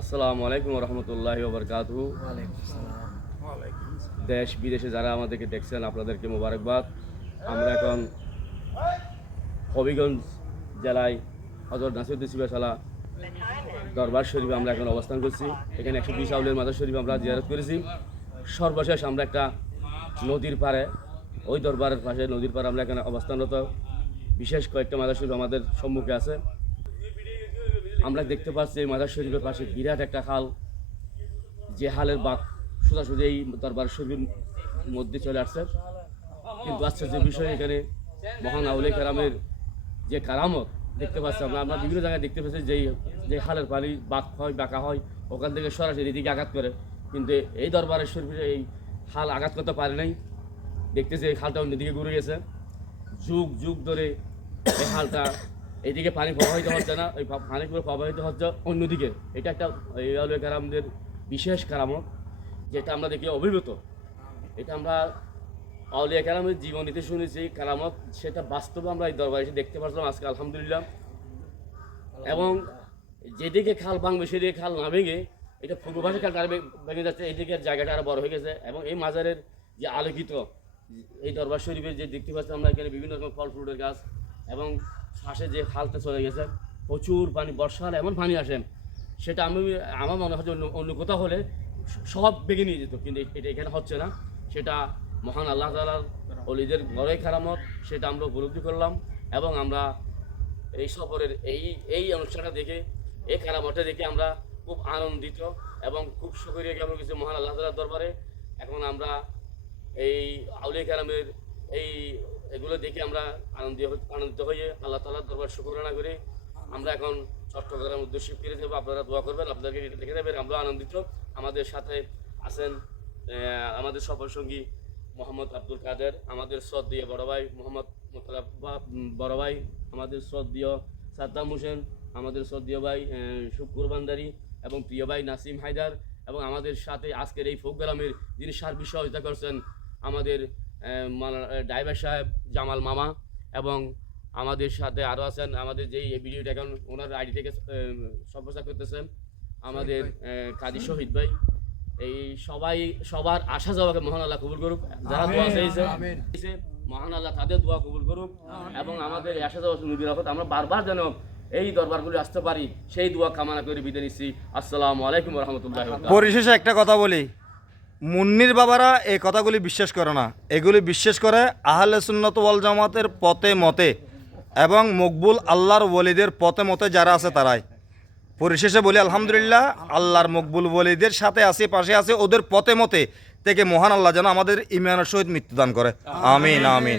আসসালামু আলাইকুম রহমতুল্লাহি ওয়া বারাকাতুহু। দেশ বিদেশে যারা আমাদেরকে দেখছেন আপনাদেরকে মোবারকবাদ। আমরা এখন হবিগঞ্জ জেলায় হযরত নাসিরউদ্দিন সিপাহসালাহ দরবার শরীফে আমরা এখন অবস্থান করছি। এখানে 120 আউলিয়ার মাজার শরীফ আমরা জিয়ারত করেছি। সর্বশেষ আমরা একটা নদীর পাড়ে, ওই দরবারের পাশে নদীর পাড়ে আমরা এখানে অবস্থানরত। বিশেষ কয়েকটা মাজার শরীফ আমাদের সম্মুখে আছে। আমরা দেখতে পাচ্ছি এই মাজার শরীফের পাশে বিরাট একটা খাল, যে হালের বাঁক সোজাসুজি এই দরবার শরীফের মধ্যে চলে আসছে। কিন্তু আশ্চর্য বিষয়, এখানে মহান আউলিয়া কেরামের যে কারামত দেখতে পাচ্ছি আমরা বিভিন্ন জায়গায় দেখতে পাচ্ছি যে হালের পানি বাঁক হয়, বাঁকা হয়, ওখান থেকে সরাসরি এদিকে আঘাত করে। কিন্তু এই দরবারের শরীফে এই হাল আঘাত করতে পারে নাই। দেখতেছি এই খালটা অন্যদিকে ঘুরে গেছে। যুগ যুগ ধরে এই হালটা এইদিকে পানি প্রবাহিত হচ্ছে না, ওই পানিগুলো প্রবাহিত হচ্ছে অন্যদিকে। এটা একটা এই আউলিয়া কেরামদের বিশেষ কারামত, যেটা আমরা দেখি অভিভূত। এটা আমরা আউলিয়া কেরামের জীবনীতে শুনেছি কারামত, সেটা বাস্তবে আমরা এই দরবারে এসে দেখতে পারলাম আজকে আলহামদুলিল্লাহ। এবং যেদিকে খাল ভাঙবে সেদিকে খাল না ভেঙে এটা পূর্ব পাশে খালটা ভেঙে যাচ্ছে, এইদিকে জায়গাটা আরও বড় হয়ে গেছে। এবং এই মাজারের যে আলোকিত এই দরবার শরীফের যে দেখতে পাচ্ছি আমরা এখানে বিভিন্ন রকম ফল ফ্রুটের গাছ, এবং পাশে যে খালটা চলে গেছে, প্রচুর পানি, বর্ষাকালে এমন পানি আসে, সেটা আমার মনে হয় অন্য কোথাও হলে সব বেগে নিয়ে যেত, কিন্তু এটা এখানে হচ্ছে না। সেটা মহান আল্লাহ তাআলার ওলিদের বড়ই কারামত, সেটা আমরা উপলব্ধি করলাম। এবং আমরা এই সফরের এই অনুষ্ঠানটা দেখে, এই কারামতটা দেখে আমরা খুব আনন্দিত এবং খুব শুকরিয়া জ্ঞাপন করছি মহান আল্লাহ তাআলার দরবারে। এখন আমরা এই আউলিয়া কেরামের এগুলো দেখে আমরা আনন্দিত হয়ে আল্লাহ তাআলার দরবার শুকরানা করে আমরা এখন চট্টগ্রামের উদ্দেশ্যে ফিরে যাবো। আপনারা দোয়া করবেন, আপনাদেরকে এটা দেখে দেবেন। আমরা আনন্দিত। আমাদের সাথে আছেন আমাদের সফর সঙ্গী মোহাম্মদ আব্দুল কাদের, আমাদের শ্রদ্ধেয় বড় ভাই মোহাম্মদ মোতারাব্বা বড় ভাই, আমাদের শ্রদ্ধেয় সাদ্দাম হোসেন, আমাদের শ্রদ্ধেয় ভাই শুক্কুর বান্দারি এবং প্রিয় ভাই নাসিম হায়দার, এবং আমাদের সাথে আজকের এই প্রোগ্রামের যিনি সার্বিক সহযোগিতা করছেন আমাদের ড্রাইভার সাহেব জামাল মামা, এবং আমাদের সাথে আরও আছেন আমাদের যেই এই ভিডিওটা এখন ওনার আইডি থেকে সম্প্রচার করতেছেন আমাদের কাজী শহীদ ভাই। এই সবার আশা যাওয়াকে মহান আল্লাহ কবুল করুক। যারা দোয়া চেয়েছে মহান আল্লাহ তাদের দোয়া কবুল করুক, এবং আমাদের আশা যাওয়া নবীর রহমত আমরা বারবার যেন এই দরবারগুলি আসতে পারি, সেই দোয়া কামনা করে বিদায় নিচ্ছি। আসসালামু আলাইকুম রহমতুল্লাহ। পরিশেষে একটা কথা বলি, মুন্নির বাবারা এই কথাগুলি বিশ্বাস করে না, এগুলি বিশ্বাস করে আহলে সুন্নাত ওয়াল জামাতের পথে মতে এবং মকবুল আল্লাহর ওলিদের পথে মতে যারা আছে তারাই। পরিশেষে বলি আলহামদুলিল্লাহ, আল্লাহর মকবুল ওলিদের সাথে আছে, পাশে আছে, ওদের পথে মতে থেকে মহান আল্লাহ যেন আমাদের ইমানের সহিত মৃত্যুদান করে। আমিন আমিন।